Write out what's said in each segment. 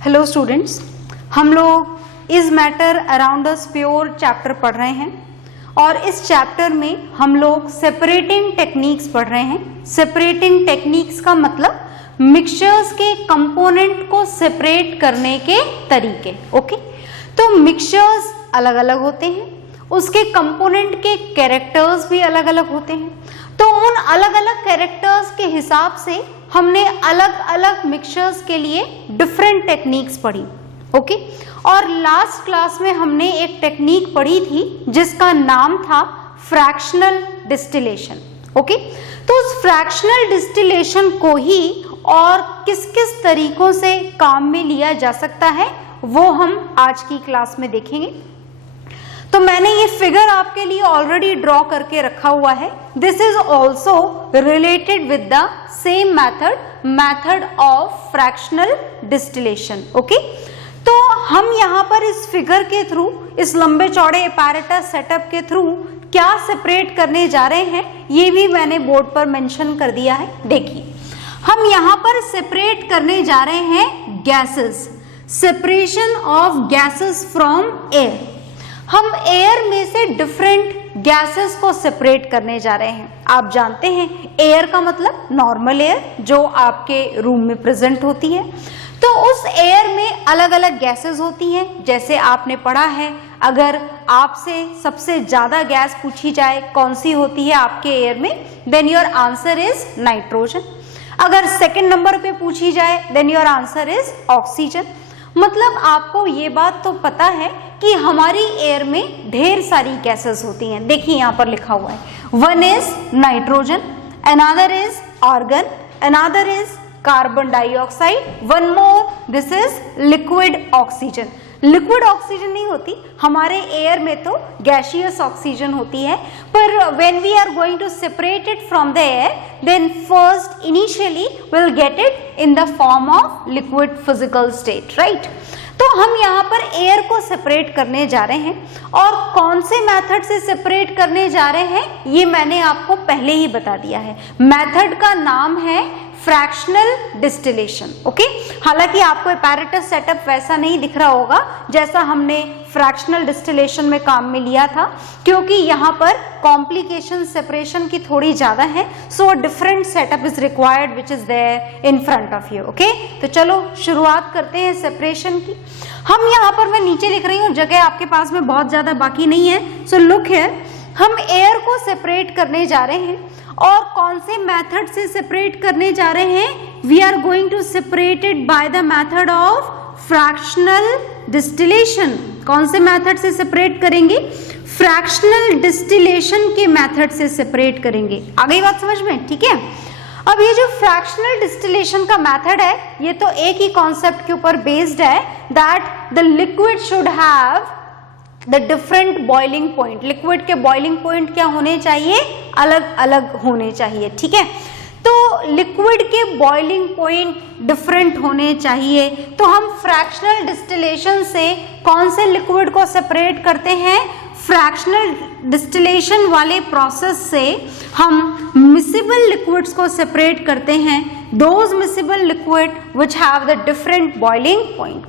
Hello students, हम लोग is matter around us pure chapter पढ़ रहे हैं और इस चैप्टर में हम लोग सेपरेटिंग टेक्निक्स पढ़ रहे हैं। सेपरेटिंग टेक्निक्स का मतलब मिक्सचर्स के कंपोनेंट को सेपरेट करने के तरीके। ओके, तो मिक्सचर्स अलग अलग होते हैं, उसके कंपोनेंट के कैरेक्टर्स भी अलग अलग होते हैं। तो उन अलग अलग कैरेक्टर्स के हिसाब से हमने अलग अलग मिक्सचर्स के लिए डिफरेंट टेक्निक्स पढ़ी। ओके, और लास्ट क्लास में हमने एक टेक्निक पढ़ी थी जिसका नाम था फ्रैक्शनल डिस्टिलेशन। ओके, तो उस फ्रैक्शनल डिस्टिलेशन को ही और किस किस तरीकों से काम में लिया जा सकता है वो हम आज की क्लास में देखेंगे। तो मैंने ये फिगर आपके लिए ऑलरेडी ड्रॉ करके रखा हुआ है। This is also related with the same method of fractional distillation. Okay, तो हम यहाँ पर इस फिगर के थ्रू, इस लंबे चौड़े अपैरेटस सेटअप के थ्रू क्या सेपरेट करने जा रहे हैं ये भी मैंने बोर्ड पर मेंशन कर दिया है। देखिए, हम यहाँ पर सेपरेट करने जा रहे हैं gases, separation of gases from air. हम एयर में से डिफरेंट गैसेस को सेपरेट करने जा रहे हैं। आप जानते हैं एयर का मतलब नॉर्मल एयर जो आपके रूम में प्रेजेंट होती है। तो उस एयर में अलग अलग गैसेस होती हैं। जैसे आपने पढ़ा है, अगर आपसे सबसे ज्यादा गैस पूछी जाए कौन सी होती है आपके एयर में, then your answer is nitrogen. अगर सेकंड नंबर पे पूछी जाए then your answer is oxygen. मतलब आपको ये बात तो पता है कि हमारी एयर में ढेर सारी गैसेस होती हैं। देखिए यहाँ पर लिखा हुआ है, one is nitrogen, another is argon, another is carbon dioxide, one more this is liquid oxygen. Liquid oxygen नहीं होती, हमारे एयर में तो गैसियस ऑक्सीजन होती है, पर when we are going to separate it from the air, then first initially will get it in the form of liquid physical state, right. तो हम यहाँ पर एयर को सेपरेट करने जा रहे हैं और कौन से मेथड से सेपरेट करने जा रहे हैं ये मैंने आपको पहले ही बता दिया है। मेथड का नाम है फ्रैक्शनल डिस्टिलेशन। ओके, हालांकि आपको अपैरेटस सेटअप वैसा नहीं दिख रहा होगा जैसा हमने फ्रैक्शनल डिस्टिलेशन में काम में लिया था, क्योंकि यहाँ पर कॉम्प्लिकेशन सेपरेशन की थोड़ी ज्यादा है। So different setup is required which is there in front of you. Okay, तो चलो शुरुआत करते हैं सेपरेशन की। हम यहाँ पर, मैं नीचे लिख रही हूँ, जगह आपके पास में बहुत ज्यादा बाकी नहीं है। सो लुक हियर, हम एयर को सेपरेट करने जा रहे हैं और कौन से मेथड से सेपरेट करने जा रहे हैं? We are going to separate it by the method of fractional distillation. कौन से मेथड से सेपरेट करेंगे? फ्रैक्शनल डिस्टिलेशन के मेथड से सेपरेट करेंगे। आ गई बात समझ में? ठीक है। अब ये जो फ्रैक्शनल डिस्टिलेशन का मेथड है ये तो एक ही कॉन्सेप्ट के ऊपर बेस्ड है, that the liquid should have the different boiling point. Liquid के बॉइलिंग पॉइंट क्या होने चाहिए? अलग अलग होने चाहिए। ठीक है, तो लिक्विड के बॉइलिंग पॉइंट डिफरेंट होने चाहिए। तो हम फ्रैक्शनल डिस्टिलेशन से कौन से लिक्विड को सेपरेट करते हैं? फ्रैक्शनल डिस्टिलेशन वाले प्रोसेस से हम मिसिबल लिक्विड्स को सेपरेट करते हैं, those miscible liquid which have the different boiling point.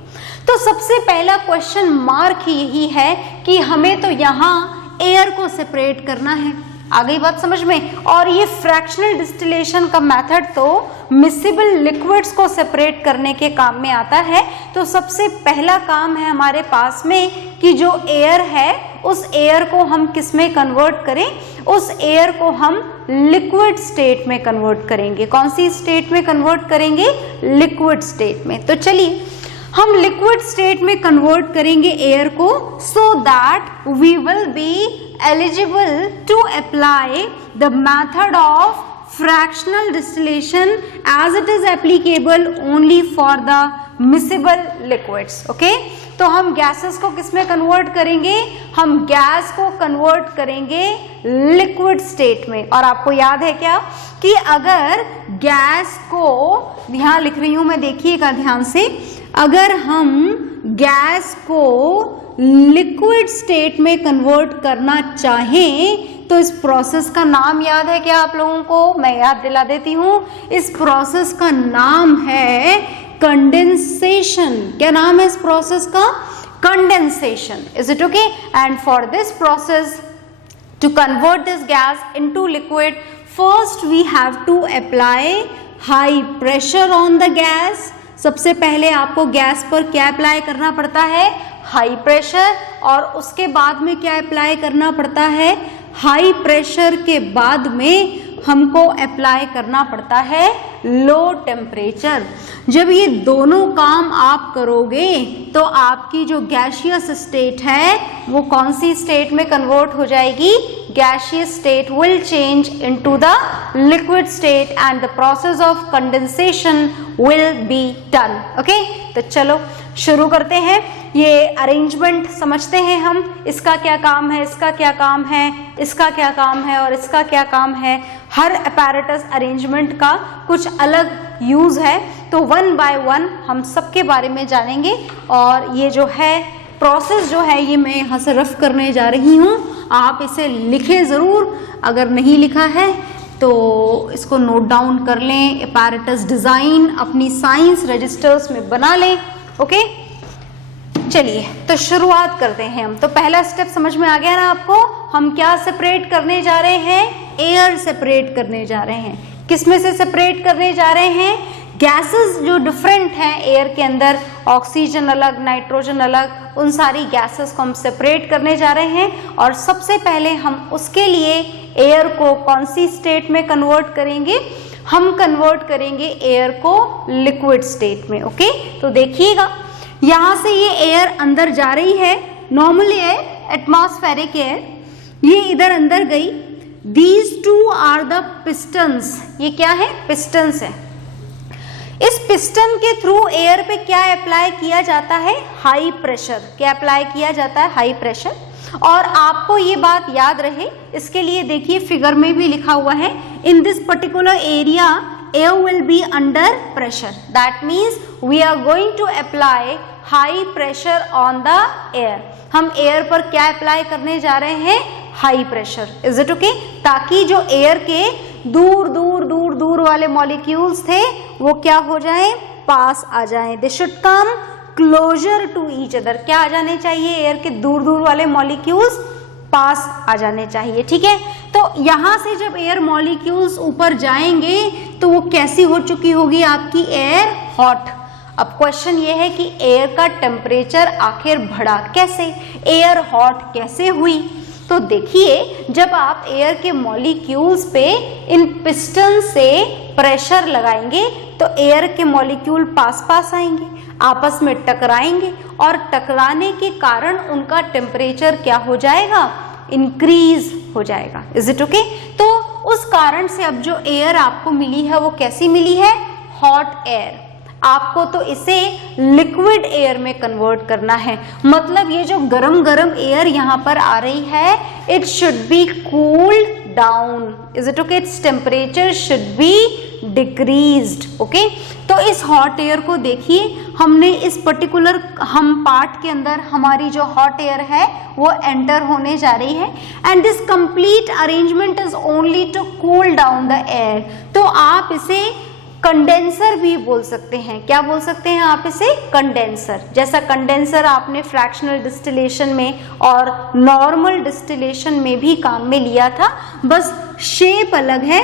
तो सबसे पहला क्वेश्चन मार्क यही है कि हमें तो यहाँ एयर को सेपरेट करना है। आ गई बात समझ में? और ये फ्रैक्शनल डिस्टिलेशन का मेथड तो मिसिबल लिक्विड्स को सेपरेट करने के काम में आता है। तो सबसे पहला काम है हमारे पास में कि जो एयर है उस एयर को हम किस में कन्वर्ट करें? उस एयर को हम लिक्विड स्टेट में कन्वर्ट करेंगे। कौन सी स्टेट में कन्वर्ट करेंगे? लिक्विड स्टेट में। तो चलिए हम लिक्विड स्टेट में कन्वर्ट करेंगे एयर को, so that we will be eligible to apply the method of fractional distillation as it is applicable only for the miscible liquids. Okay, तो हम गैसेस को किस में कन्वर्ट करेंगे? हम गैस को कन्वर्ट करेंगे लिक्विड स्टेट में। और आपको याद है क्या कि अगर गैस को, यहाँ लिख रही हूं मैं, देखिएगा ध्यान से, अगर हम गैस को लिक्विड स्टेट में कन्वर्ट करना चाहें तो इस प्रोसेस का नाम याद है क्या आप लोगों को? मैं याद दिला देती हूँ। इस प्रोसेस का नाम है कंडेंसेशन। क्या नाम है इस प्रोसेस का? Condensation. Is it okay? And for this process to convert this gas into liquid, first we have to apply high pressure on the gas. सबसे पहले आपको गैस पर क्या अप्लाई करना पड़ता है? High pressure. और उसके बाद में क्या अप्लाई करना पड़ता है? हाई प्रेशर के बाद में हमको अप्लाई करना पड़ता है लो टेम्परेचर। जब ये दोनों काम आप करोगे तो आपकी जो गैसियस स्टेट है वो कौन सी स्टेट में कन्वर्ट हो जाएगी? Gaseous state will change into the liquid state and the process of condensation will be done. Okay, तो चलो शुरू करते हैं। ये अरेंजमेंट समझते हैं हम, इसका क्या काम है, इसका क्या काम है, इसका क्या काम है और इसका क्या काम है। हर अपैरेटस अरेंजमेंट का कुछ अलग यूज है, तो वन बाय वन हम सबके बारे में जानेंगे। और ये जो है प्रोसेस जो है ये मैं यहाँ से रफ करने जा रही हूँ, आप इसे लिखें ज़रूर, अगर नहीं लिखा है तो इसको नोट डाउन कर लें। अपैरेटस डिज़ाइन अपनी साइंस रजिस्टर्स में बना लें। ओके, चलिए तो शुरुआत करते हैं हम। तो पहला स्टेप समझ में आ गया ना आपको? हम क्या सेपरेट करने जा रहे हैं? एयर सेपरेट करने जा रहे हैं। किसमें से सेपरेट करने जा रहे हैं? गैसेस जो डिफरेंट हैं एयर के अंदर, ऑक्सीजन अलग, नाइट्रोजन अलग, उन सारी गैसेस को हम सेपरेट करने जा रहे हैं। और सबसे पहले हम उसके लिए एयर को कौन सी स्टेट में कन्वर्ट करेंगे? हम कन्वर्ट करेंगे एयर को लिक्विड स्टेट में। ओके, तो देखिएगा यहाँ से ये एयर अंदर जा रही है, नॉर्मल एयर, एटमॉस्फेरिक एयर, ये इधर अंदर गई। These two are the pistons. ये क्या है? पिस्टन्स है। इस पिस्टन के थ्रू एयर पे क्या अप्लाई किया जाता है? High pressure. क्या अप्लाई किया जाता है? High pressure. और आपको ये बात याद रहे, इसके लिए देखिए फिगर में भी लिखा हुआ है, in this particular area air will be under pressure. That means we are going to apply high pressure on the air. हम एयर पर क्या अप्लाई करने जा रहे हैं? High pressure. Is it okay? ताकि जो एयर के दूर दूर दूर दूर वाले मॉलिक्यूल्स थे वो क्या हो जाएं? पास आ जाएं। They should come closer to each other. क्या आ जाने चाहिए? एयर के दूर दूर वाले मॉलिक्यूल्स पास आ जाने चाहिए। ठीक है, तो यहाँ से जब एयर मॉलिक्यूल्स ऊपर जाएंगे तो वो कैसी हो चुकी होगी आपकी एयर? हॉट। अब क्वेश्चन ये है कि एयर का टेम्परेचर आखिर बढ़ा कैसे, एयर हॉट कैसे हुई? तो देखिए, जब आप एयर के मॉलिक्यूल्स पे इन पिस्टन से प्रेशर लगाएंगे तो एयर के मॉलिक्यूल पास पास आएंगे, आपस में टकराएंगे और टकराने के कारण उनका टेम्परेचर क्या हो जाएगा? इंक्रीज हो जाएगा। Is it okay? तो उस कारण से अब जो एयर आपको मिली है वो कैसी मिली है? Hot air. आपको तो इसे लिक्विड एयर में कन्वर्ट करना है। मतलब ये जो गरम गरम एयर यहाँ पर आ रही है, it should be cooled down. Is it okay? Its temperature should be decreased. Okay, तो इस हॉट एयर को देखिए, हमने इस पर्टिकुलर हम पार्ट के अंदर हमारी जो हॉट एयर है वो एंटर होने जा रही है। And this complete arrangement is only to cool down the air. तो आप इसे कंडेंसर भी बोल सकते हैं। क्या बोल सकते हैं आप इसे? कंडेंसर। जैसा कंडेंसर आपने फ्रैक्शनल डिस्टिलेशन में और नॉर्मल डिस्टिलेशन में भी काम में लिया था, बस शेप अलग है,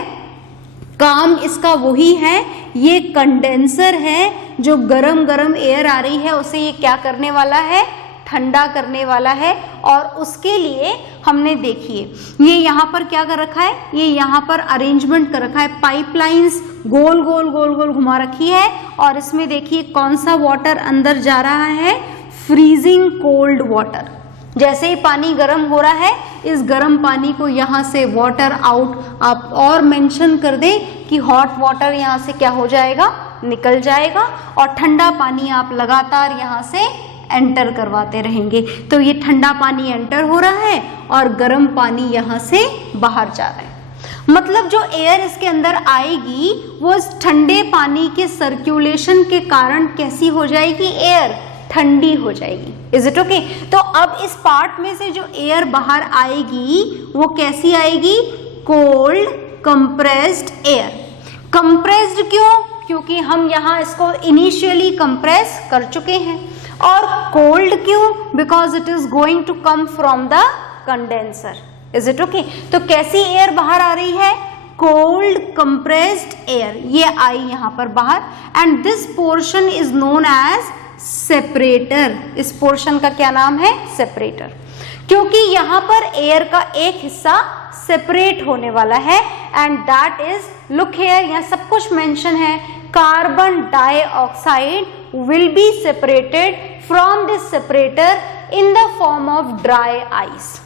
काम इसका वही है। ये कंडेंसर है, जो गरम गरम एयर आ रही है उसे ये क्या करने वाला है? ठंडा करने वाला है। और उसके लिए हमने देखिए ये यहाँ पर क्या कर रखा है? ये यहाँ पर अरेंजमेंट कर रखा है, पाइपलाइंस गोल गोल गोल गोल घुमा रखी है। और इसमें देखिए कौन सा वाटर अंदर जा रहा है? Freezing cold water. जैसे ही पानी गर्म हो रहा है, इस गर्म पानी को यहाँ से वाटर आउट, आप और मेंशन कर दें कि हॉट वाटर यहाँ से क्या हो जाएगा? निकल जाएगा। और ठंडा पानी आप लगातार यहाँ से एंटर करवाते रहेंगे। तो ये ठंडा पानी एंटर हो रहा है और गर्म पानी यहाँ से बाहर जा रहा है। मतलब जो एयर इसके अंदर आएगी वो इस ठंडे पानी के सर्कुलेशन के कारण कैसी हो जाएगी? एयर ठंडी हो जाएगी। Is it okay? तो अब इस पार्ट में से जो एयर बाहर आएगी वो कैसी आएगी? Cold compressed air. कंप्रेस्ड क्यों? क्योंकि हम यहाँ इसको इनिशियली कंप्रेस कर चुके हैं। और कोल्ड क्यों? Because it is going to come from the condenser. Is it okay? तो कैसी एयर बाहर आ रही है? कोल्ड कंप्रेस्ड एयर, ये आई यहाँ पर बाहर। And this portion is known as separator. इस पोर्शन का क्या नाम है? सेपरेटर, क्योंकि यहाँ पर एयर का एक हिस्सा सेपरेट होने वाला है। And that is, look here, यहाँ सब कुछ मेंशन है, carbon dioxide will be separated from this separator in the form of dry ice.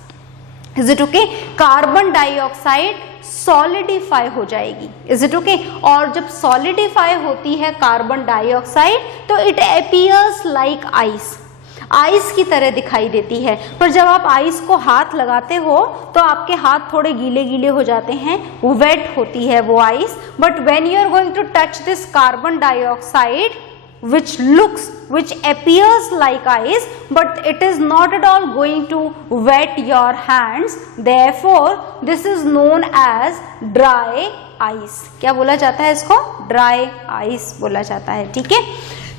Is it okay? Carbon dioxide solidify हो जाएगी। Is it okay? और जब सॉलिडिफाई होती है कार्बन डाइऑक्साइड तो it appears like ice, ice की तरह दिखाई देती है। पर जब आप आइस को हाथ लगाते हो तो आपके हाथ थोड़े गीले गीले हो जाते हैं, वेट होती है वो ice. But when you are going to touch this carbon dioxide which appears like ice, but it is not at all going to wet your hands, therefore this is known as dry ice। क्या बोला जाता है इसको? dry ice बोला जाता है। ठीक है,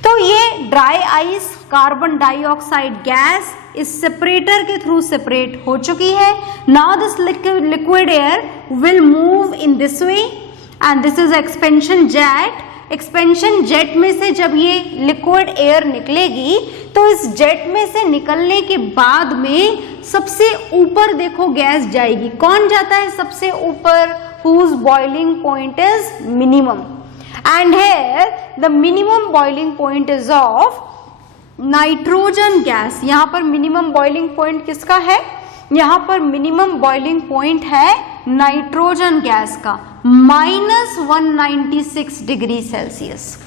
तो ये dry ice carbon dioxide gas इस सेपरेटर के थ्रू सेपरेट हो चुकी है। Now this liquid air will move in this way and this is expansion jet. Expansion jet में से जब ये लिक्विड एयर निकलेगी तो इस जेट में से निकलने के बाद में सबसे ऊपर देखो गैस जाएगी। कौन जाता है सबसे ऊपर? whose boiling point is minimum, and here the minimum boiling point is of nitrogen gas. यहाँ पर मिनिमम बॉइलिंग पॉइंट किसका है? यहाँ पर मिनिमम बॉइलिंग पॉइंट है नाइट्रोजन गैस का, -196 degree Celsius.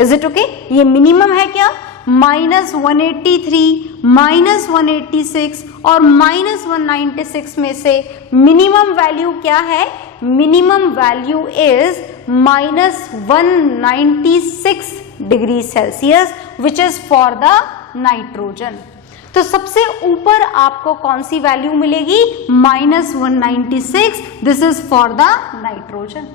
Is it okay? ये मिनिमम है क्या? -183, -186 और -196 में से मिनिमम वैल्यू क्या है? Minimum value is -196 degree Celsius which is for the nitrogen. तो सबसे ऊपर आपको कौन सी वैल्यू मिलेगी? -196, this is for the nitrogen.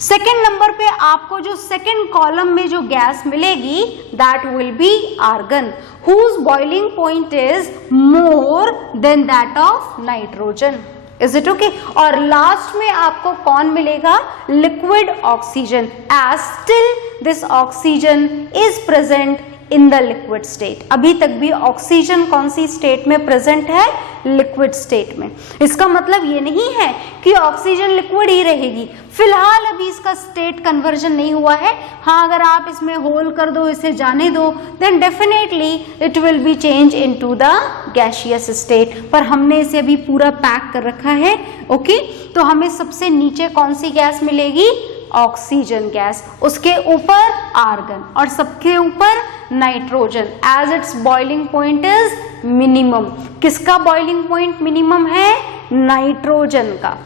Second number पे आपको जो सेकेंड कॉलम में जो गैस मिलेगी that will be argon, whose boiling point is more than that of nitrogen. Is it okay? और लास्ट में आपको कौन मिलेगा? Liquid oxygen, as still this oxygen is present in the liquid state. अभी तक भी ऑक्सीजन कौन सी स्टेट में प्रेजेंट है? लिक्विड स्टेट में। इसका मतलब ये नहीं है कि ऑक्सीजन लिक्विड ही रहेगी, फिलहाल अभी इसका स्टेट कन्वर्जन नहीं हुआ है। हाँ, अगर आप इसमें होल कर दो, इसे जाने दो, then definitely it will be change into the gaseous state. पर हमने इसे अभी पूरा पैक कर रखा है। ओके, तो हमें सबसे नीचे कौन सी गैस मिलेगी? ऑक्सीजन गैस, उसके ऊपर आर्गन और सबके ऊपर nitrogen, as its boiling point is minimum. किसका बॉइलिंग पॉइंट मिनिमम है? नाइट्रोजन का।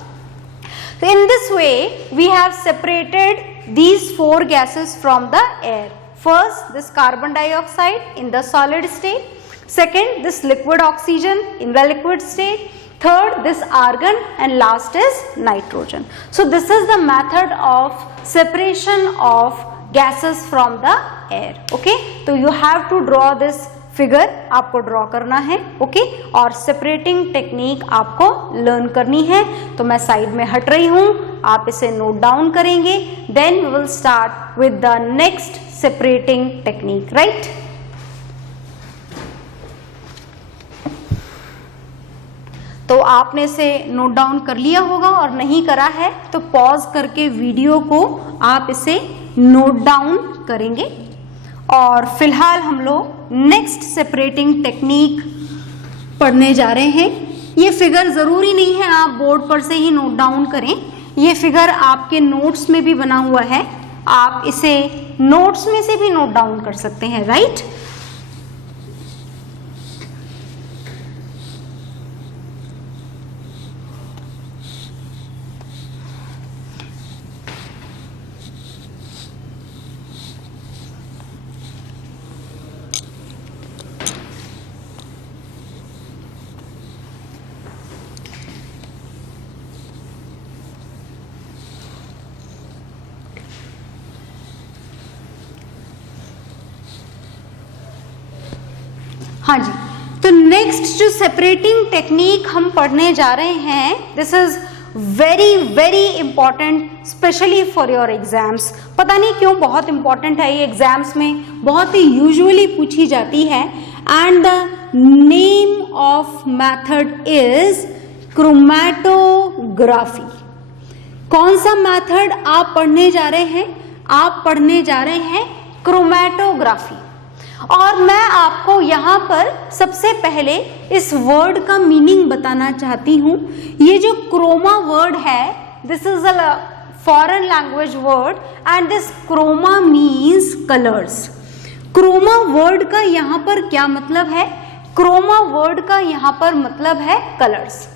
So in this way we have separated these four gases from the air. First, this carbon dioxide in the solid state. Second, this liquid oxygen in the liquid state. Third, this argon, and last is nitrogen. So this is the method of separation of gases from the air. Okay, so you have to draw this figure, आपको draw करना है। Okay, और separating technique आपको learn करनी है। तो मैं side में हट रही हूं, आप इसे नोट डाउन करेंगे। Then we will start with the next separating technique, right? तो आपने इसे नोट डाउन कर लिया होगा, और नहीं करा है तो पॉज करके वीडियो को आप इसे नोट डाउन करेंगे। और फिलहाल हम लोग नेक्स्ट सेपरेटिंग टेक्निक पढ़ने जा रहे हैं। ये फिगर ज़रूरी नहीं है आप बोर्ड पर से ही नोट डाउन करें, ये फिगर आपके नोट्स में भी बना हुआ है, आप इसे नोट्स में से भी नोट डाउन कर सकते हैं, राइट? हाँ जी, तो नेक्स्ट जो सेपरेटिंग टेक्निक हम पढ़ने जा रहे हैं, this is very very important specially for your exams. पता नहीं क्यों बहुत इंपॉर्टेंट है ये, एग्जाम्स में बहुत ही यूजुअली पूछी जाती है। And the name of method is chromatography. कौन सा मेथड आप पढ़ने जा रहे हैं? आप पढ़ने जा रहे हैं क्रोमैटोग्राफी। और मैं आपको यहाँ पर सबसे पहले इस वर्ड का मीनिंग बताना चाहती हूँ। ये जो क्रोमा वर्ड है, this is a foreign language word and this chroma means colours. Chroma word का यहाँ पर क्या मतलब है? क्रोमा वर्ड का यहाँ पर मतलब है कलर्स।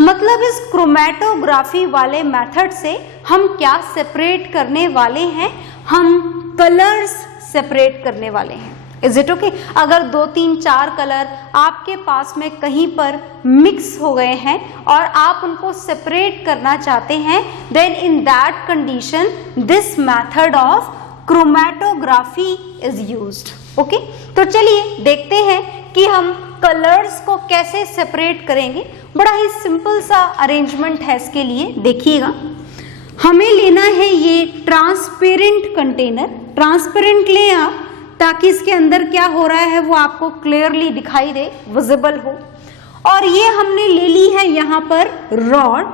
मतलब इस क्रोमैटोग्राफी वाले मेथड से हम क्या सेपरेट करने वाले हैं? हम कलर्स सेपरेट करने वाले हैं। Is it okay? अगर 2, 3, 4 कलर आपके पास में कहीं पर मिक्स हो गए हैं और आप उनको सेपरेट करना चाहते हैं, then in that condition this method of chromatography is used. Okay, तो चलिए देखते हैं कि हम कलर्स को कैसे सेपरेट करेंगे। बड़ा ही सिंपल सा अरेंजमेंट है इसके लिए, देखिएगा। हमें लेना है ये ट्रांसपेरेंट कंटेनर। ट्रांसपेरेंट लें आप, ताकि इसके अंदर क्या हो रहा है वो आपको क्लियरली दिखाई दे, विजिबल हो। और ये हमने ले ली है यहाँ पर रॉड,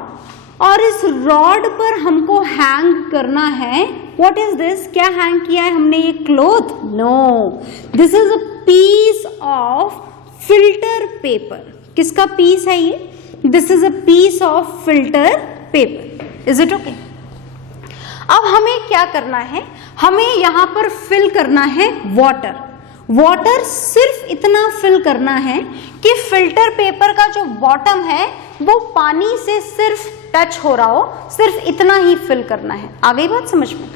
और इस रॉड पर हमको हैंग करना है। What is this? क्या हैंग किया है हमने? ये cloth? No, this is a piece of filter paper. किसका पीस है ये? This is a piece of filter paper. Is it okay? अब हमें क्या करना है? हमें यहाँ पर फिल करना है वाटर। वाटर सिर्फ इतना फिल करना है कि फिल्टर पेपर का जो बॉटम है वो पानी से सिर्फ टच हो रहा हो, सिर्फ इतना ही फिल करना है। आ गई बात समझ में?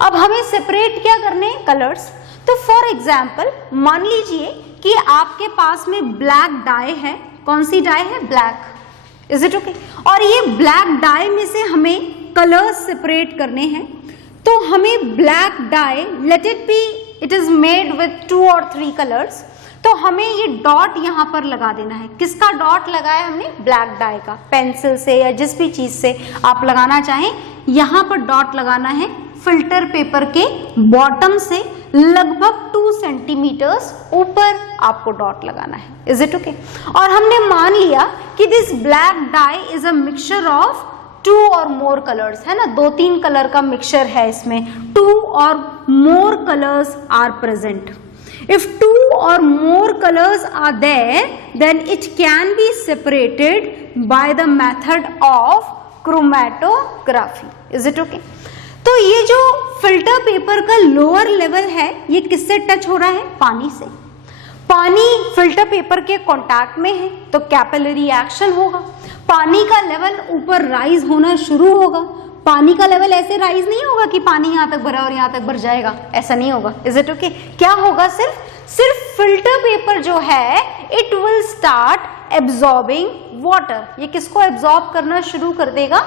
अब हमें सेपरेट क्या करने हैं? कलर्स। तो फॉर एग्जाम्पल मान लीजिए कि आपके पास में ब्लैक डाई है। कौन सी डाई है? ब्लैक। Is it okay? और ये ब्लैक डाई में से हमें कलर्स सेपरेट करने हैं। तो हमें black dye, let it be, it is made with 2 और 3 कलर्स। तो हमें ये डॉट यहाँ पर लगा देना है। किसका डॉट लगाया हमने? ब्लैक डाई का। पेंसिल से या जिस भी चीज से आप लगाना चाहें, यहाँ पर डॉट लगाना है। फिल्टर पेपर के बॉटम से लगभग 2 सेंटीमीटर्स ऊपर आपको डॉट लगाना है। Is it okay? और हमने मान लिया कि this black dye is a mixture of 2 और मोर कलर्स, है ना? 2-3 कलर का मिक्सचर है इसमें। 2 और more colours are present. If 2 or more colors are there, then it can be separated by the method of chromatography. Is it okay? तो ये जो फिल्टर पेपर का लोअर लेवल है, ये किससे टच हो रहा है? पानी से। पानी फिल्टर पेपर के कांटेक्ट में है तो कैपिलरी एक्शन होगा। पानी का लेवल ऊपर राइज होना शुरू होगा। पानी का लेवल ऐसे राइज नहीं होगा कि पानी यहाँ तक भरा और यहाँ तक भर जाएगा, ऐसा नहीं होगा। Is it okay? क्या होगा? सिर्फ फिल्टर पेपर जो है it will start absorbing water. ये किसको एब्जॉर्ब करना शुरू कर देगा?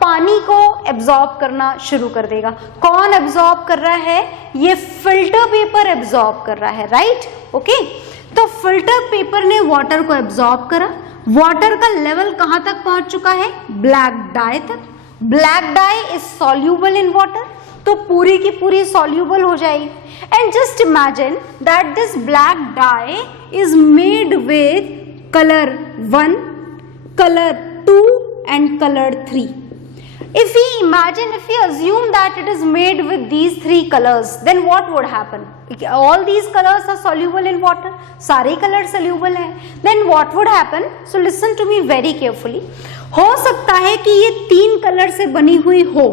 पानी को एब्जॉर्ब करना शुरू कर देगा। कौन एब्जॉर्ब कर रहा है? ये फिल्टर पेपर एब्जॉर्ब कर रहा है, राइट? ओके, तो फिल्टर पेपर ने वाटर को एब्जॉर्ब करा। वाटर का लेवल कहाँ तक पहुंच चुका है? ब्लैक डाई तक। Black dye is soluble in water, तो पूरी की पूरी सॉल्यूबल हो जाएगी। And just imagine that this black dye is made with colour 1, colour 2 and colour 3. If we assume that it is made with these 3 colors, then what would happen? All these colors are soluble in water. सारे color soluble हैं. Then what would happen? So listen to me very carefully. हो सकता है कि ये 3 colour से बनी हुई हो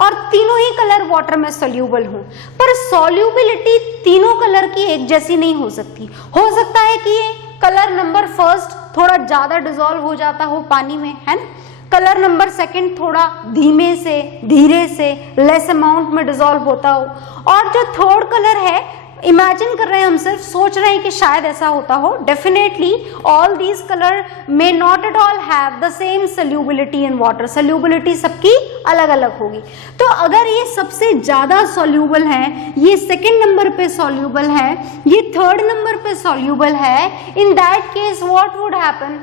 और तीनों ही कलर वाटर में सोल्यूबल हो, पर सॉल्युबिलिटी तीनों कलर की एक जैसी नहीं हो सकती। हो सकता है कि ये कलर नंबर फर्स्ट थोड़ा ज्यादा डिसॉल्व हो जाता हो पानी में, है ना? कलर नंबर सेकंड थोड़ा धीरे से लेस अमाउंट में डिसॉल्व होता हो, और जो थर्ड कलर है इमेजिन कर रहे हैं, हम सिर्फ सोच रहे हैं कि शायद ऐसा होता हो। Definitely all these colour may not at all have the same solubility in water, solubility सबकी अलग अलग होगी। तो अगर ये सबसे ज्यादा सॉल्यूबल है, ये सेकंड नंबर पे सॉल्यूबल है, ये थर्ड नंबर पे सॉल्यूबल है, in that case what would happen,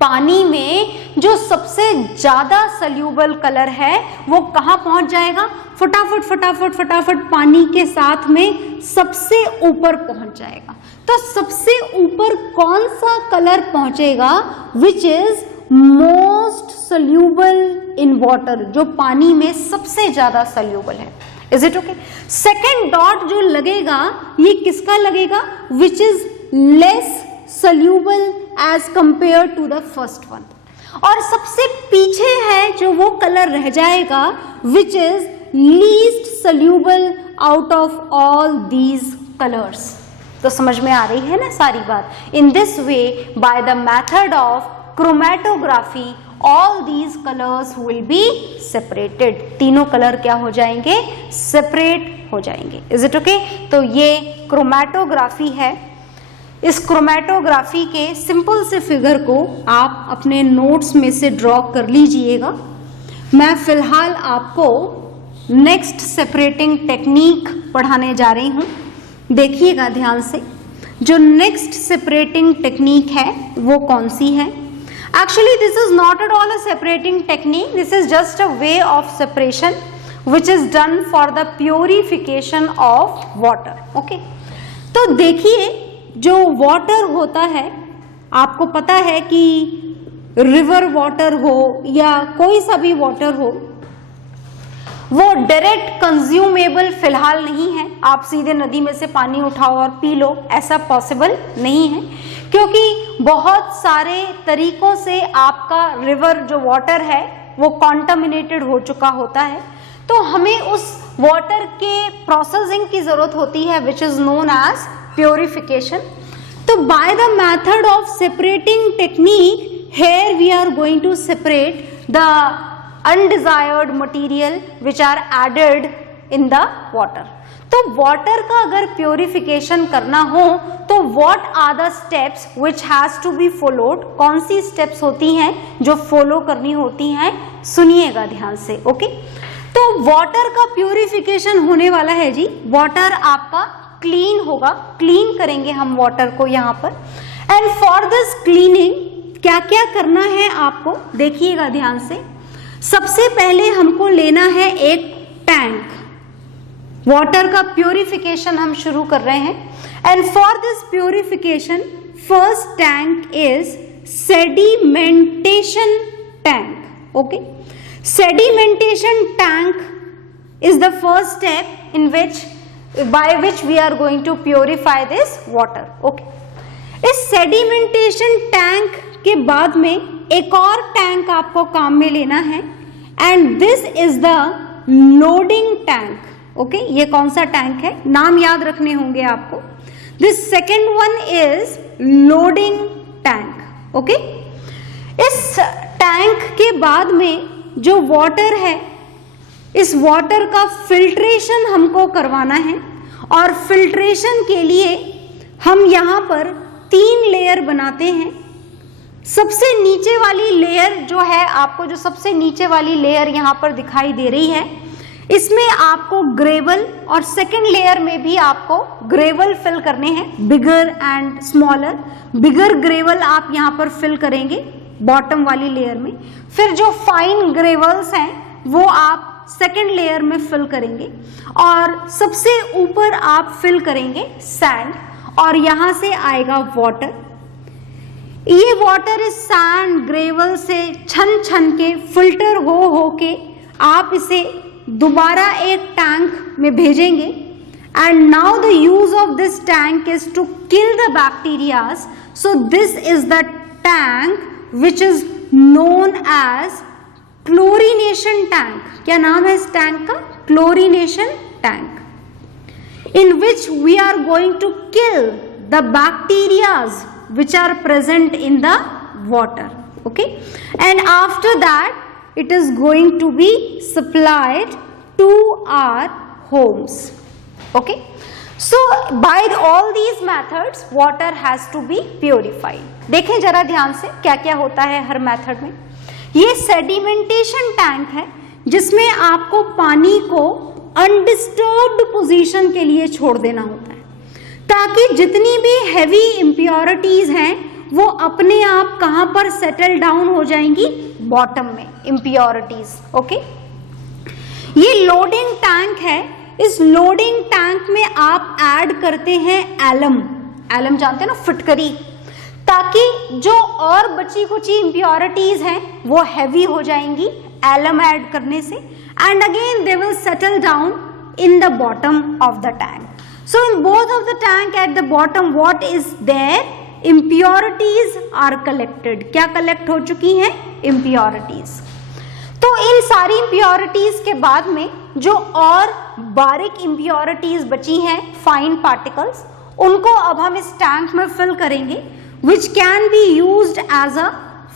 पानी में जो सबसे ज्यादा सॉल्यूबल कलर है वो कहाँ पहुंच जाएगा, फटाफट फटाफट फटाफट पानी के साथ में सबसे ऊपर पहुंच जाएगा। तो सबसे ऊपर कौन सा कलर पहुंचेगा, which is most soluble in water, जो पानी में सबसे ज्यादा सॉल्यूबल है। Is it okay? Second dot जो लगेगा ये किसका लगेगा, which is less soluble as compared to the first one, और सबसे पीछे है जो वो कलर रह जाएगा which is least soluble out of all these colors। तो समझ में आ रही है ना सारी बात। In this way, by the method of chromatography, all these colors will be separated। तीनों कलर क्या हो जाएंगे, सेपरेट हो जाएंगे। Is it okay? तो ये क्रोमैटोग्राफी है। इस क्रोमैटोग्राफी के सिंपल से फिगर को आप अपने नोट्स में से ड्रॉ कर लीजिएगा। मैं फिलहाल आपको नेक्स्ट सेपरेटिंग टेक्निक पढ़ाने जा रही हूँ। देखिएगा ध्यान से, जो नेक्स्ट सेपरेटिंग टेक्निक है वो कौन सी है। Actually this is not at all a separating technique, this is just a way of separation which is done for the purification of water. Okay, तो देखिए जो वाटर होता है, आपको पता है कि रिवर वाटर हो या कोई सा भी वाटर हो, वो डायरेक्ट कंज्यूमेबल फिलहाल नहीं है। आप सीधे नदी में से पानी उठाओ और पी लो, ऐसा पॉसिबल नहीं है, क्योंकि बहुत सारे तरीकों से आपका रिवर जो वाटर है वो कॉन्टामिनेटेड हो चुका होता है। तो हमें उस वाटर के प्रोसेसिंग की जरूरत होती है, which is known as purification. तो by the method of separating technique, here we are going to separate the undesired material which are added in the water। तो वाटर का अगर प्योरिफिकेशन करना हो तो what are the steps which has to be followed, कौन सी steps होती हैं जो फॉलो करनी होती हैं, सुनिएगा ध्यान से। ओके, तो वाटर का प्योरिफिकेशन होने वाला है जी, वाटर आपका क्लीन होगा, क्लीन करेंगे हम वाटर को यहाँ पर। एंड फॉर दिस क्लीनिंग क्या क्या करना है आपको, देखिएगा ध्यान से। सबसे पहले हमको लेना है एक टैंक, वाटर का प्योरिफिकेशन हम शुरू कर रहे हैं। And for this purification first tank is sedimentation tank. Okay, sedimentation tank is the first step in which by which we are going to purify this water। okay, इस sedimentation tank के बाद में एक और टैंक आपको काम में लेना है, and this is the loading tank. Okay, ये कौन सा टैंक है, नाम याद रखने होंगे आपको। This second one is loading tank. Okay, इस टैंक के बाद में जो वाटर है, इस वाटर का फिल्ट्रेशन हमको करवाना है, और फिल्ट्रेशन के लिए हम यहाँ पर 3 लेयर बनाते हैं। सबसे नीचे वाली लेयर जो है, आपको जो सबसे नीचे वाली लेयर यहाँ पर दिखाई दे रही है, इसमें आपको ग्रेवल, और सेकंड लेयर में भी आपको ग्रेवल फिल करने हैं, bigger and smaller. Bigger gravel आप यहाँ पर फिल करेंगे बॉटम वाली लेयर में, फिर जो फाइन ग्रेवल्स हैं वो आप सेकेंड लेयर में फिल करेंगे, और सबसे ऊपर आप फिल करेंगे सैंड, और यहां से आएगा वाटर। ये वाटर इस सैंड ग्रेवल से छन छन के फिल्टर हो के आप इसे दोबारा एक टैंक में भेजेंगे। And now the use of this tank is to kill the bacterias. So this is the tank which is known as chlorination tank. क्या नाम है इस टैंक का, chlorination tank, in which we are going to kill the bacterias which are present in the water। okay, and after that it is going to be supplied to our homes। okay, So by all these methods water has to be purified. देखें जरा ध्यान से क्या क्या होता है हर method में। ये सेडिमेंटेशन टैंक है जिसमें आपको पानी को अनडिस्टर्ब्ड पोजीशन के लिए छोड़ देना होता है ताकि जितनी भी हैवी इम्प्योरिटीज हैं वो अपने आप कहां पर सेटल डाउन हो जाएंगी, बॉटम में इम्प्योरिटीज। ओके, ये लोडिंग टैंक है। इस लोडिंग टैंक में आप ऐड करते हैं एलम, एलम जानते हैं ना, फिटकरी, ताकि जो और बची कुची इम्प्योरिटीज हैं वो हैवी हो जाएंगी एलम ऐड करने से, and again they will settle down in the bottom of the tank. So in both of the tank at the bottom what is there, impurities are collected. क्या collect हो चुकी हैं, impurities. तो इन सारी impurities के बाद में जो और बारीक इम्प्योरिटीज बची हैं, फाइन पार्टिकल्स, उनको अब हम इस टैंक में फिल करेंगे, which can be used as a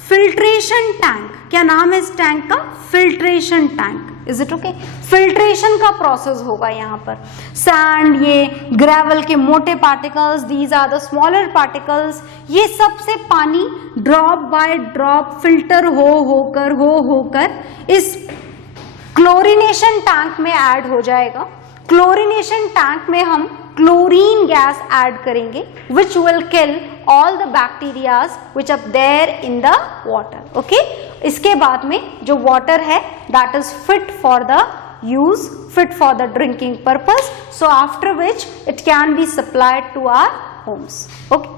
filtration tank. क्या नाम है इस टैंक का, filtration tank. Is it okay, filtration का प्रोसेस होगा यहाँ पर। सैंड, ये ग्रेवल के मोटे particles, these are the smaller particles, ये सब से पानी ड्रॉप बाय ड्रॉप फिल्टर होकर इस क्लोरीनेशन टैंक में ऐड हो जाएगा। क्लोरीनेशन टैंक में हम क्लोरीन गैस ऐड करेंगे which will kill all the bacterias which are there in the water. Okay? इसके बाद में जो water है that is fit for the use, fit for the drinking purpose. So after which it can be supplied to our homes. Okay?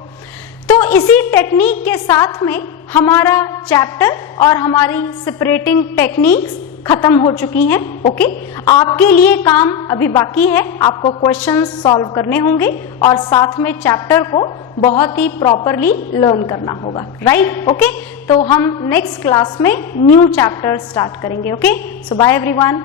तो इसी technique के साथ में हमारा चैप्टर और हमारी सेपरेटिंग टेक्निक्स खत्म हो चुकी हैं। ओके, आपके लिए काम अभी बाकी है, आपको क्वेश्चंस सॉल्व करने होंगे और साथ में चैप्टर को बहुत ही प्रॉपरली लर्न करना होगा, राइट? ओके, तो हम नेक्स्ट क्लास में न्यू चैप्टर स्टार्ट करेंगे। ओके, सो बाय एवरीवन।